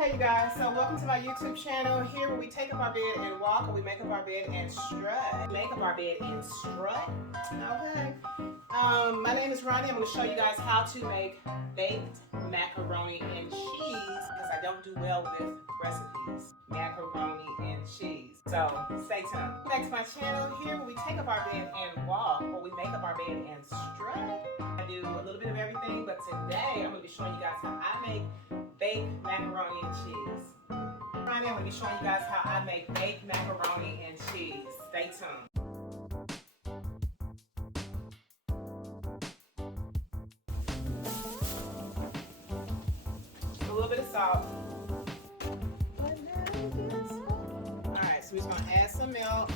Okay, you guys, so welcome to my YouTube channel. Here where we take up our bed and walk, or we make up our bed and strut. Make up our bed and strut. Okay. My name is Ronnie. I'm going to show you guys how to make baked macaroni and cheese because I don't do well with recipes. Macaroni and cheese. So stay tuned. Back to my channel. Here where we take up our bed and walk, or we make up our bed and strut. I do a little bit of everything, but today I'm going to be showing you guys how I make baked macaroni and cheese. Right now, I'm going to be showing you guys how I make baked macaroni and cheese. Stay tuned. A little bit of salt. Alright, so we're just going to add some milk.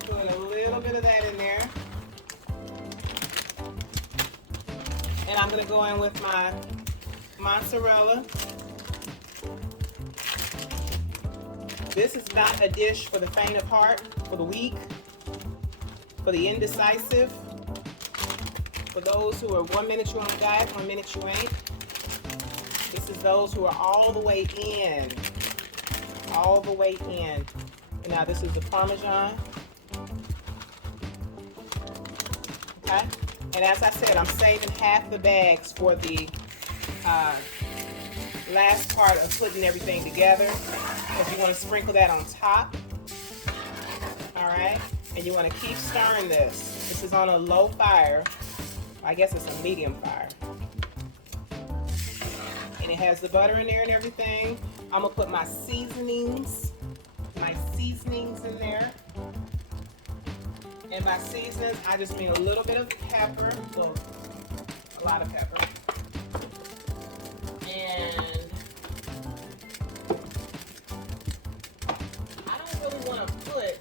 Put a little bit of that in there. And I'm going to go in with my mozzarella. This is not a dish for the faint of heart, for the weak, for the indecisive, for those who are 1 minute you're on a diet, 1 minute you ain't. This is those who are all the way in. All the way in. And now this is the Parmesan. Okay? And as I said, I'm saving half the bags for the last part of putting everything together, because you want to sprinkle that on top. Alright? And you want to keep stirring this. This is on a low fire. I guess it's a medium fire. And it has the butter in there and everything. I'm going to put my seasonings in there. And by seasonings, I just mean a little bit of pepper, well, a lot of pepper. And I don't really want to put,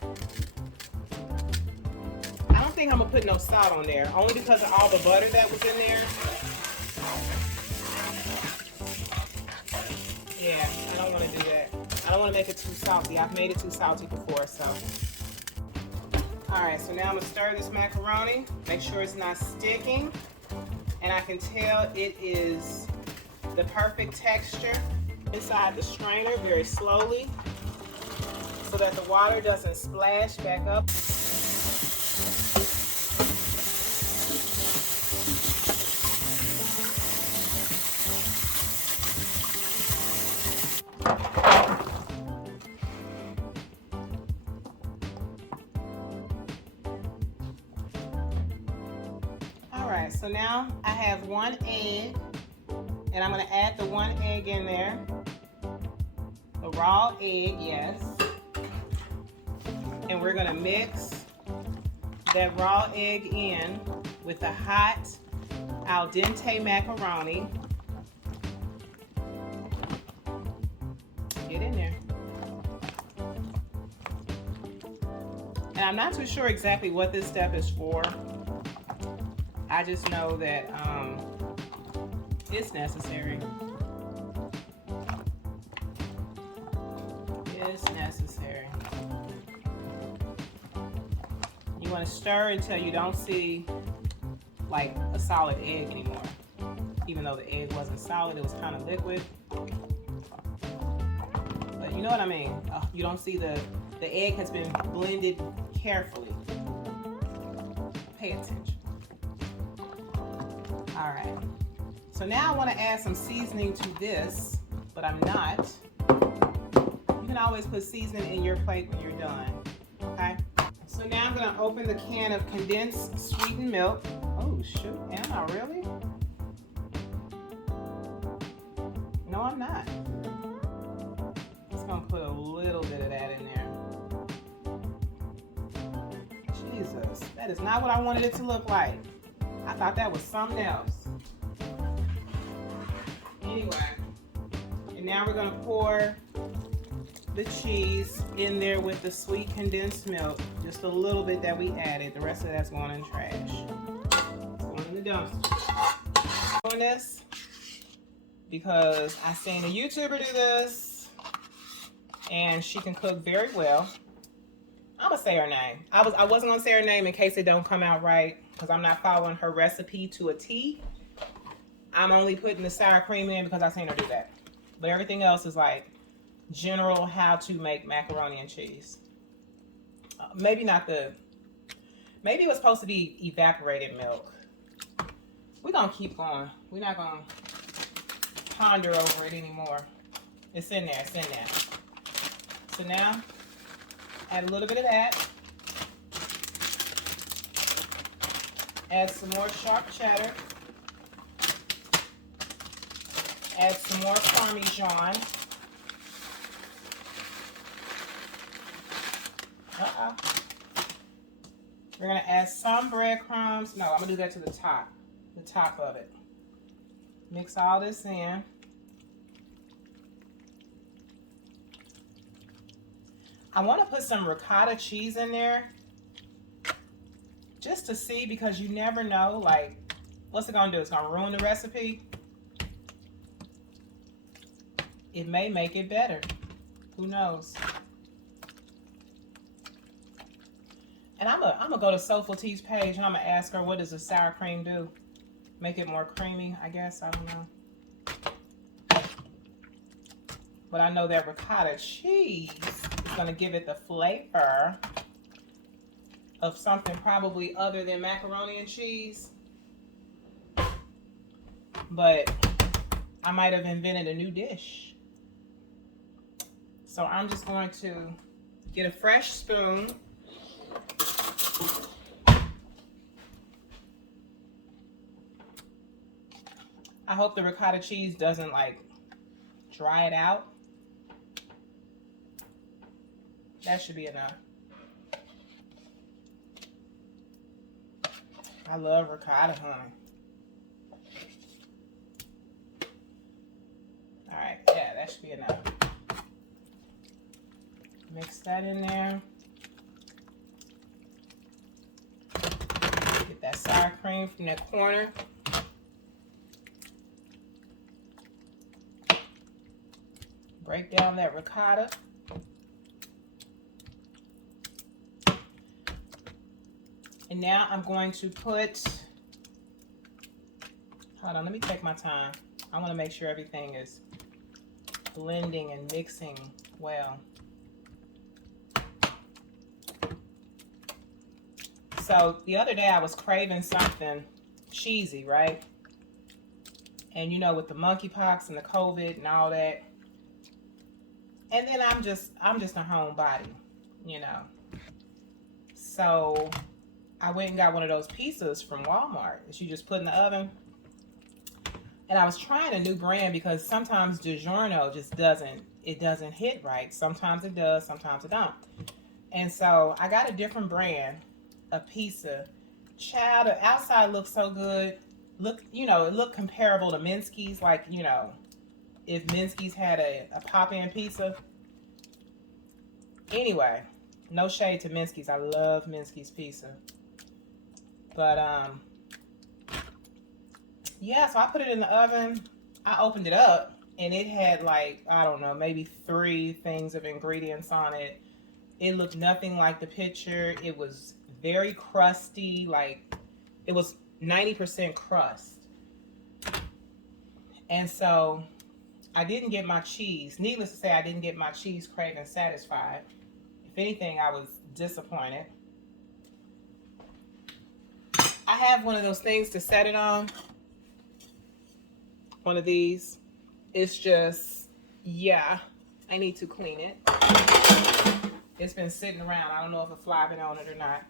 I don't think I'm going to put no salt on there, only because of all the butter that was in there. Yeah, I don't want to do that. I don't want to make it too salty. I've made it too salty before, so. Alright, so now I'm going to stir this macaroni, make sure it's not sticking, and I can tell it is the perfect texture inside the strainer very slowly so that the water doesn't splash back up. Alright, so now I have 1 egg, and I'm going to add the 1 egg in there. The raw egg, yes. And we're going to mix that raw egg in with the hot al dente macaroni. Get in there. And I'm not too sure exactly what this step is for. I just know that it's necessary. It's necessary. You want to stir until you don't see like a solid egg anymore. Even though the egg wasn't solid, it was kind of liquid. But you know what I mean? You don't see the egg has been blended carefully. Pay attention. Alright, so now I want to add some seasoning to this, but I'm not. You can always put seasoning in your plate when you're done, okay? So now I'm going to open the can of condensed sweetened milk. Oh shoot, am I really? No, I'm not. Just going to put a little bit of that in there. Jesus, that is not what I wanted it to look like. I thought that was something else. Anyway, and now we're going to pour the cheese in there with the sweet condensed milk. Just a little bit that we added. The rest of that's going in trash. It's going in the dumpster. Doing this because I seen a YouTuber do this and she can cook very well. I'm gonna say her name. I wasn't gonna say her name in case it don't come out right because I'm not following her recipe to a T. I'm only putting the sour cream in because I seen her do that. But everything else is like general how to make macaroni and cheese. Maybe it was supposed to be evaporated milk. We're gonna keep going. We're not gonna ponder over it anymore. It's in there, it's in there. So now, add a little bit of that. Add some more sharp cheddar. Add some more Parmesan. We're gonna add some breadcrumbs. No, I'm gonna do that to the top of it. Mix all this in. I want to put some ricotta cheese in there just to see, because you never know, like, what's it gonna do? It's gonna ruin the recipe. It may make it better. Who knows? And I'm gonna go to Soulful T's page and I'm gonna ask her, what does the sour cream do? Make it more creamy, I guess. I don't know. But I know that ricotta cheese is gonna give it the flavor of something probably other than macaroni and cheese. But I might have invented a new dish. So I'm just going to get a fresh spoon. I hope the ricotta cheese doesn't like dry it out. That should be enough. I love ricotta, honey. All right, yeah, that should be enough. Mix that in there. Get that sour cream from that corner. Break down that ricotta. And now I'm going to put, hold on, let me take my time. I want to make sure everything is blending and mixing well. So the other day I was craving something cheesy, right? And you know, with the monkeypox and the COVID and all that. And then I'm just a homebody, you know. So I went and got one of those pizzas from Walmart that you just put in the oven. And I was trying a new brand because sometimes DiGiorno just doesn't hit right. Sometimes it does, sometimes it don't. And so I got a different brand of pizza. Child, the outside looks so good. Look, you know, it looked comparable to Minsky's, like, you know, if Minsky's had a pop-in pizza. Anyway, no shade to Minsky's. I love Minsky's pizza. But, yeah, so I put it in the oven. I opened it up, and it had, like, I don't know, maybe 3 things of ingredients on it. It looked nothing like the picture. It was very crusty, like, it was 90% crust. And so I didn't get my cheese. Needless to say, I didn't get my cheese craving satisfied. If anything, I was disappointed. I have one of those things to set it on. One of these. It's just, yeah, I need to clean it. It's been sitting around. I don't know if a fly been on it or not.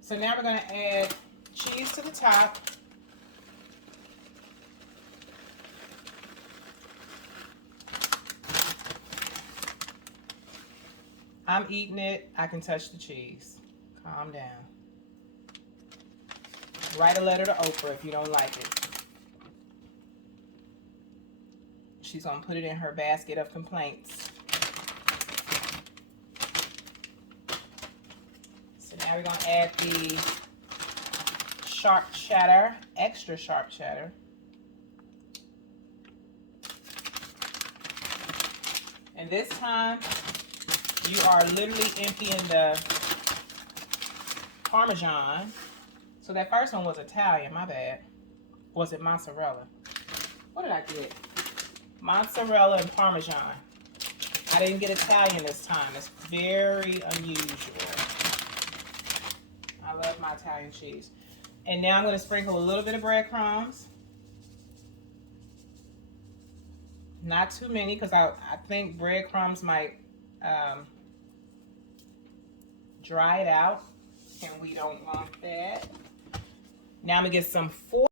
So now we're going to add cheese to the top. I'm eating it. I can touch the cheese. Calm down. Write a letter to Oprah if you don't like it. She's going to put it in her basket of complaints. Now we're gonna add the sharp cheddar, extra sharp cheddar. And this time, you are literally emptying the Parmesan. So that first one was Italian, my bad. Was it mozzarella? What did I get? Mozzarella and Parmesan. I didn't get Italian this time. It's very unusual. I love my Italian cheese. And now I'm going to sprinkle a little bit of breadcrumbs. Not too many, because I think breadcrumbs might dry it out, and we don't want that. Now I'm going to get some fork.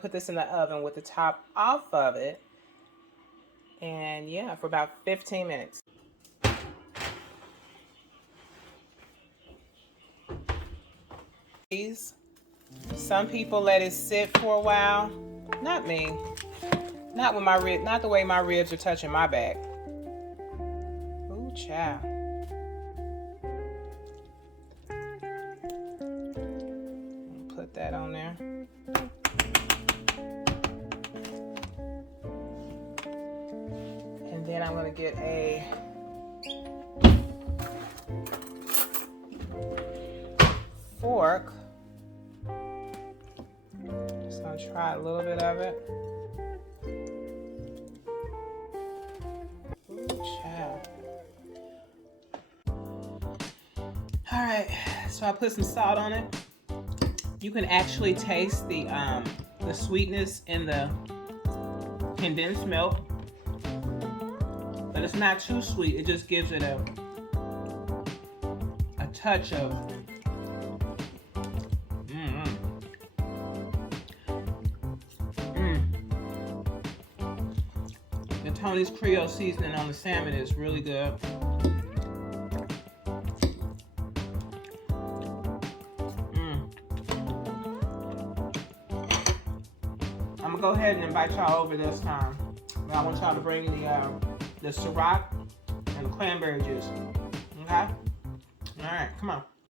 Put this in the oven with the top off of it. And yeah, for about 15 minutes. Some people let it sit for a while. Not me. Not with my rib, not the way my ribs are touching my back. Ooh, child. Put that on there. And then I'm gonna get a fork. Just gonna try a little bit of it. Ooh, child. All right, so I put some salt on it. You can actually taste the sweetness in the condensed milk, but it's not too sweet. It just gives it a touch of The Tony's Creole seasoning on the salmon is really good. I'm gonna go ahead and invite y'all over this time. But I want y'all to bring the Ciroc and the cranberry juice. Okay? All right, come on.